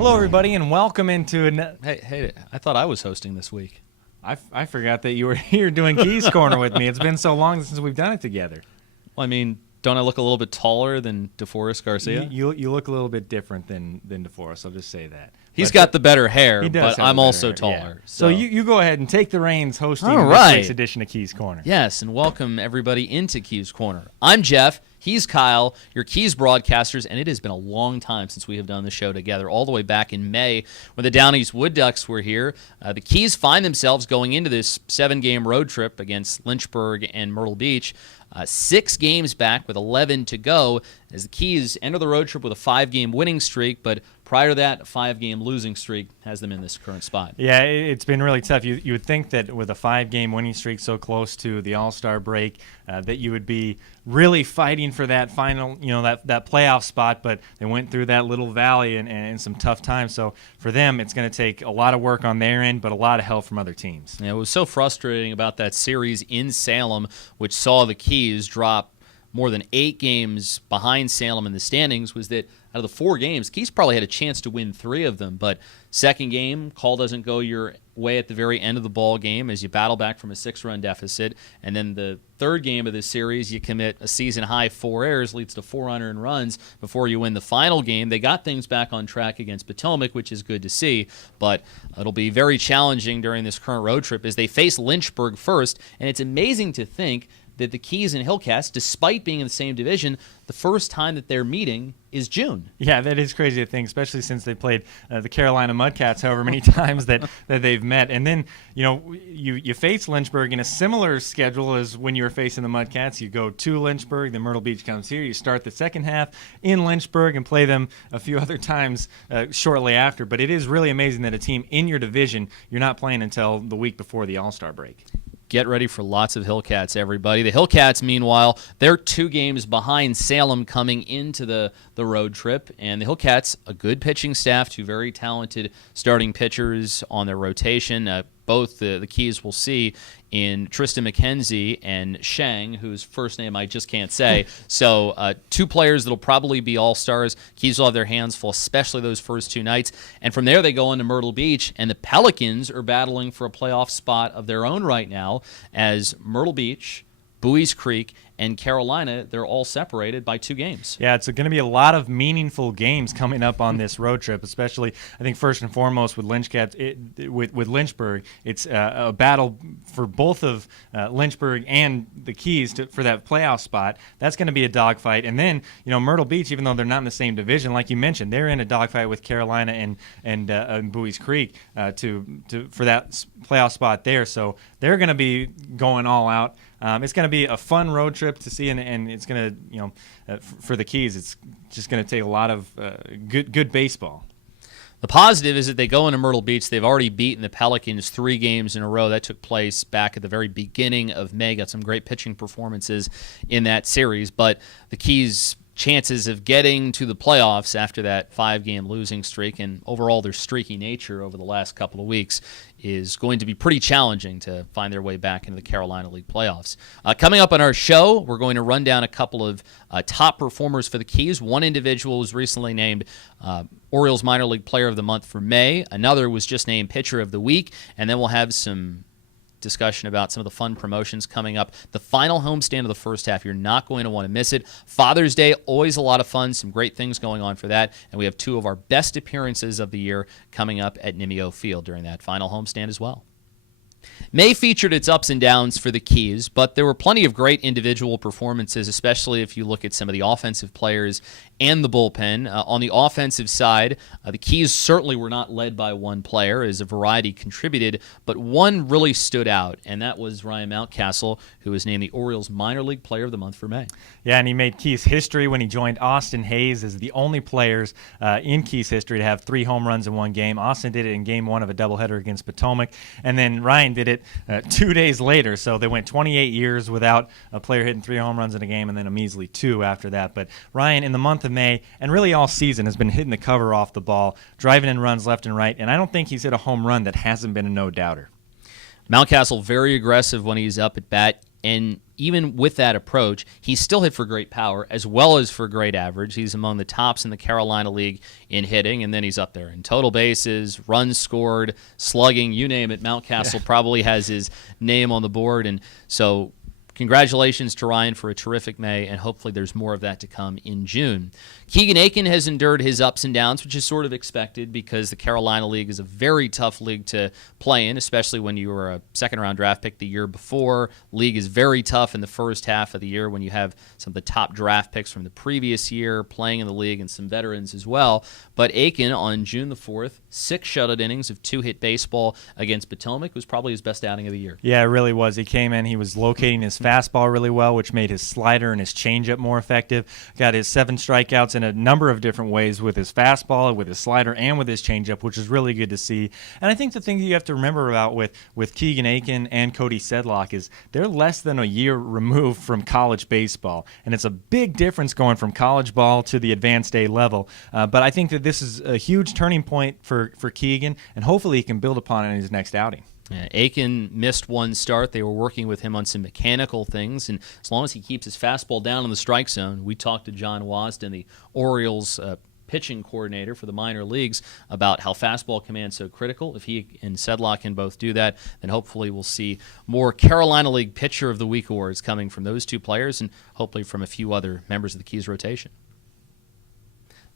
Hello, everybody, and welcome into Hey, I thought I was hosting this week. I forgot that you were here doing Keys Corner with me. It's been so long since we've done it together. Well, I mean, don't I look a little bit taller than DeForest Garcia? You look a little bit different than DeForest. I'll just say that. He's got the better hair, he does but have I'm the better also hair, taller. yeah. So you go ahead and take the reins hosting this week's edition of Keys Corner. Yes, and welcome everybody into Keys Corner. I'm Jeff. He's Kyle, your Keys broadcasters, and it has been a long time since we have done the show together, all the way back in May when the Down East Wood Ducks were here. The Keys find themselves going into this 7-game road trip against Lynchburg and Myrtle Beach. 6 games back with 11 to go as the Keys enter the road trip with a 5-game winning streak, but prior to that, a 5-game losing streak has them in this current spot. Yeah, it's been really tough. You would think that with a 5-game winning streak so close to the All-Star break, that you would be really fighting for that final, that playoff spot, but they went through that little valley and some tough times. So for them, it's going to take a lot of work on their end, but a lot of help from other teams. Yeah, it was so frustrating about that series in Salem, which saw the Keys drop more than 8 games behind Salem in the standings, was that out of the 4 games, Keys probably had a chance to win 3 of them. But second game, call doesn't go your way at the very end of the ball game as you battle back from a 6-run deficit. And then the third game of this series, you commit a season-high 4 errors, leads to 4 unearned runs before you win the final game. They got things back on track against Potomac, which is good to see. But it'll be very challenging during this current road trip as they face Lynchburg first. And it's amazing to think that the Keys and Hillcats, despite being in the same division, the first time that they're meeting is June. Yeah, that is crazy to think, especially since they played the Carolina Mudcats however many times that they've met. And then, you face Lynchburg in a similar schedule as when you were facing the Mudcats. You go to Lynchburg, then Myrtle Beach comes here. You start the second half in Lynchburg and play them a few other times shortly after. But it is really amazing that a team in your division, you're not playing until the week before the All-Star break. Get ready for lots of Hillcats, everybody. The Hillcats, meanwhile, they're 2 games behind Salem coming into the road trip. And the Hillcats, a good pitching staff, 2 very talented starting pitchers on their rotation. Both the Keys will see in Tristan McKenzie and Shang, whose first name I just can't say. So 2 players that will probably be all-stars. Keys will have their hands full, especially those first 2 nights. And from there, they go into Myrtle Beach, and the Pelicans are battling for a playoff spot of their own right now as Myrtle Beach, Buies Creek, and Carolina, they're all separated by 2 games. Yeah, it's going to be a lot of meaningful games coming up on this road trip, especially, I think, first and foremost with with Lynchburg. It's a battle for both of Lynchburg and the Keys for that playoff spot. That's going to be a dogfight. And then, Myrtle Beach, even though they're not in the same division, like you mentioned, they're in a dogfight with Carolina and Buies Creek for that playoff spot there. So they're going to be going all out. It's going to be a fun road trip to see, and it's going to, for the Keys, it's just going to take a lot of good baseball. The positive is that they go into Myrtle Beach. They've already beaten the Pelicans 3 games in a row. That took place back at the very beginning of May. Got some great pitching performances in that series, but the Keys' chances of getting to the playoffs after that 5-game losing streak and overall their streaky nature over the last couple of weeks is going to be pretty challenging to find their way back into the Carolina League playoffs. Coming up on our show, we're going to run down a couple of top performers for the Keys. One individual was recently named Orioles Minor League Player of the Month for May. Another was just named Pitcher of the Week. And then we'll have some discussion about some of the fun promotions coming up. The final homestand of the first half, you're not going to want to miss it. Father's Day, always a lot of fun, some great things going on for that, and we have 2 of our best appearances of the year coming up at Nimio Field during that final homestand as well. May featured its ups and downs for the Keys, but there were plenty of great individual performances, especially if you look at some of the offensive players and the bullpen. On the offensive side, the Keys certainly were not led by one player, as a variety contributed, but one really stood out, and that was Ryan Mountcastle, who was named the Orioles Minor League Player of the Month for May. Yeah, and he made Keys history when he joined Austin Hayes as the only players in Keys history to have 3 home runs in one game. Austin did it in Game 1 of a doubleheader against Potomac, and then Ryan did it 2 days later. So they went 28 years without a player hitting 3 home runs in a game, and then a measly 2 after that. But Ryan, in the month of May, and really all season, has been hitting the cover off the ball, driving in runs left and right, and I don't think he's hit a home run that hasn't been a no-doubter. Mountcastle very aggressive when he's up at bat. And even with that approach, he still hit for great power as well as for great average. He's among the tops in the Carolina League in hitting, and then he's up there in total bases, runs scored, slugging, you name it. Mountcastle probably has his name on the board, and so congratulations to Ryan for a terrific May, and hopefully there's more of that to come in June. Keegan Aiken has endured his ups and downs, which is sort of expected because the Carolina League is a very tough league to play in, especially when you were a second-round draft pick the year before. League is very tough in the first half of the year when you have some of the top draft picks from the previous year playing in the league and some veterans as well. But Aiken, on June the 4th, 6 shutout innings of 2-hit baseball against Potomac, was probably his best outing of the year. Yeah, it really was. He came in, he was locating his fastball really well, which made his slider and his changeup more effective. Got his 7 strikeouts in a number of different ways with his fastball, with his slider, and with his changeup, which is really good to see. And I think the thing that you have to remember about with Keegan Aiken and Cody Sedlock is they're less than a year removed from college baseball, and it's a big difference going from college ball to the advanced A level. But I think that this is a huge turning point for Keegan, and hopefully he can build upon it in his next outing. Yeah, Aiken missed one start. They were working with him on some mechanical things, and as long as he keeps his fastball down in the strike zone, we talked to John Wasden, the Orioles pitching coordinator for the minor leagues, about how fastball command's so critical. If he and Sedlock can both do that, then hopefully we'll see more Carolina League Pitcher of the Week awards coming from those two players and hopefully from a few other members of the Keys rotation.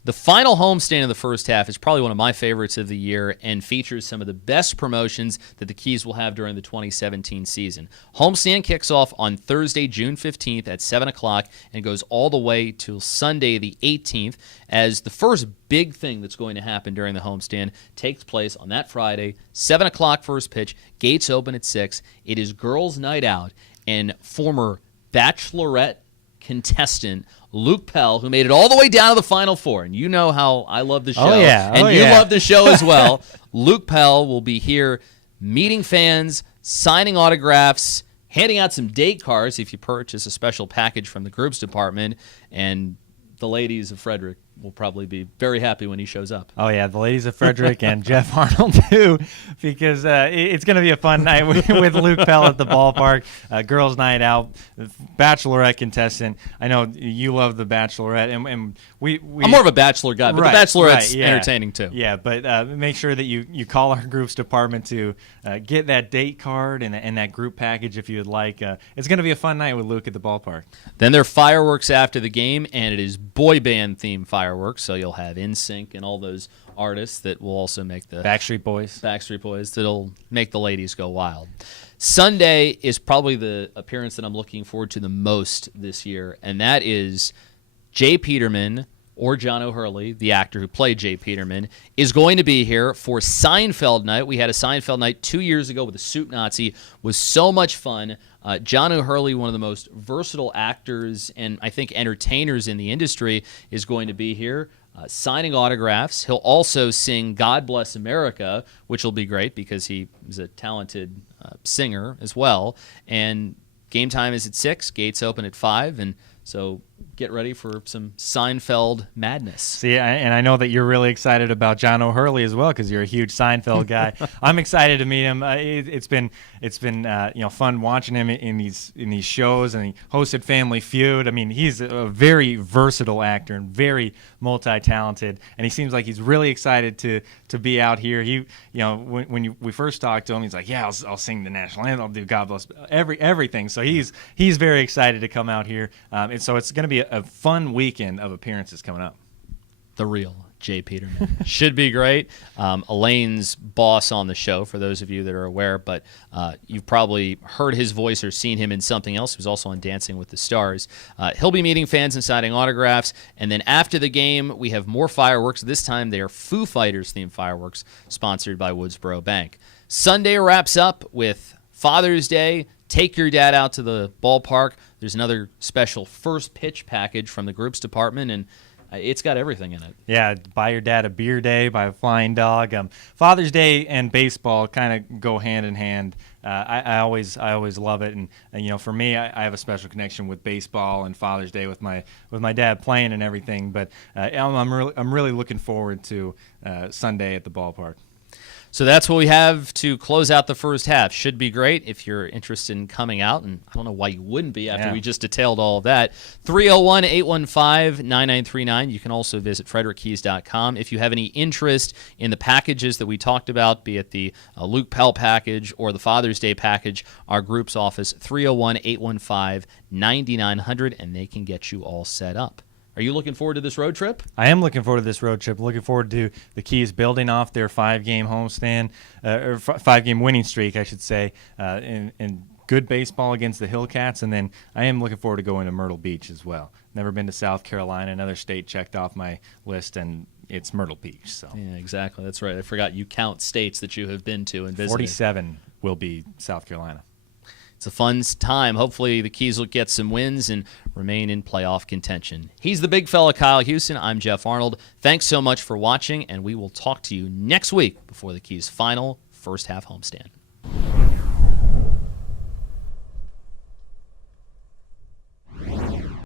The final homestand of the first half is probably one of my favorites of the year and features some of the best promotions that the Keys will have during the 2017 season. Homestand kicks off on Thursday, June 15th at 7 o'clock and goes all the way till Sunday the 18th, as the first big thing that's going to happen during the homestand takes place on that Friday, 7 o'clock first pitch, gates open at 6. It is girls' night out, and former Bachelorette contestant Luke Pell, who made it all the way down to the Final Four, and you know how I love the show, you love the show as well. Luke Pell will be here meeting fans, signing autographs, handing out some date cards if you purchase a special package from the groups department, and the ladies of Frederick will probably be very happy when he shows up. Oh, yeah, the ladies of Frederick and Jeff Arnold, too, because it's going to be a fun night with Luke Pell at the ballpark. Girls' night out, Bachelorette contestant. I know you love the Bachelorette, and we I'm more of a Bachelor guy, but the Bachelorette's entertaining, too. Yeah, but make sure that you call our groups department to get that date card and that group package if you would like. It's going to be a fun night with Luke at the ballpark. Then there are fireworks after the game, and it is boy band-themed fireworks, so you'll have NSYNC and all those artists that will also make the Backstreet Boys that'll make the ladies go wild. Sunday is probably the appearance that I'm looking forward to the most this year, and that is Jay Peterman, or John O'Hurley, the actor who played Jay Peterman, is going to be here for Seinfeld night. We had a Seinfeld night 2 years ago with the Soup Nazi. It was so much fun. John O'Hurley, one of the most versatile actors and I think entertainers in the industry, is going to be here signing autographs. He'll also sing God Bless America, which will be great because he is a talented singer as well. And game time is at 6, gates open at 5, and so get ready for some Seinfeld madness. See, and I know that you're really excited about John O'Hurley as well because you're a huge Seinfeld guy. I'm excited to meet him. It's been fun watching him in these shows, and he hosted Family Feud. I mean, he's a very versatile actor and very multi-talented, and he seems like he's really excited to be out here. We first talked to him, he's like, yeah, I'll sing the national anthem, I'll do God Bless everything. So he's very excited to come out here, and so it's going to be a fun weekend of appearances coming up. The real Jay Peterman. Should be great. Elaine's boss on the show, for those of you that are aware, but you've probably heard his voice or seen him in something else. He was also on Dancing with the Stars. He'll be meeting fans and signing autographs, and then after the game, we have more fireworks. This time they are Foo Fighters-themed fireworks, sponsored by Woodsboro Bank. Sunday wraps up with Father's Day. Take your dad out to the ballpark. There's another special first pitch package from the groups department, and it's got everything in it. Yeah, buy your dad a beer day, buy a flying dog. Father's Day and baseball kind of go hand in hand. I always love it, and for me, I have a special connection with baseball and Father's Day with my dad playing and everything. But I'm really looking forward to Sunday at the ballpark. So that's what we have to close out the first half. Should be great if you're interested in coming out, and I don't know why you wouldn't be after we just detailed all of that. 301-815-9939. You can also visit frederickkeys.com. If you have any interest in the packages that we talked about, be it the Luke Pell package or the Father's Day package, our group's office, 301-815-9900, and they can get you all set up. Are you looking forward to this road trip? I am looking forward to this road trip. Looking forward to the Keys building off their 5-game homestand, or 5-game winning streak, I should say, and good baseball against the Hillcats. And then I am looking forward to going to Myrtle Beach as well. Never been to South Carolina, another state checked off my list, and it's Myrtle Beach. So yeah, exactly. That's right. I forgot you count states that you have been to and visited. 47 will be South Carolina. It's a fun time. Hopefully the Keys will get some wins and remain in playoff contention. He's the big fella, Kyle Houston. I'm Jeff Arnold. Thanks so much for watching, and we will talk to you next week before the Keys' final first half homestand.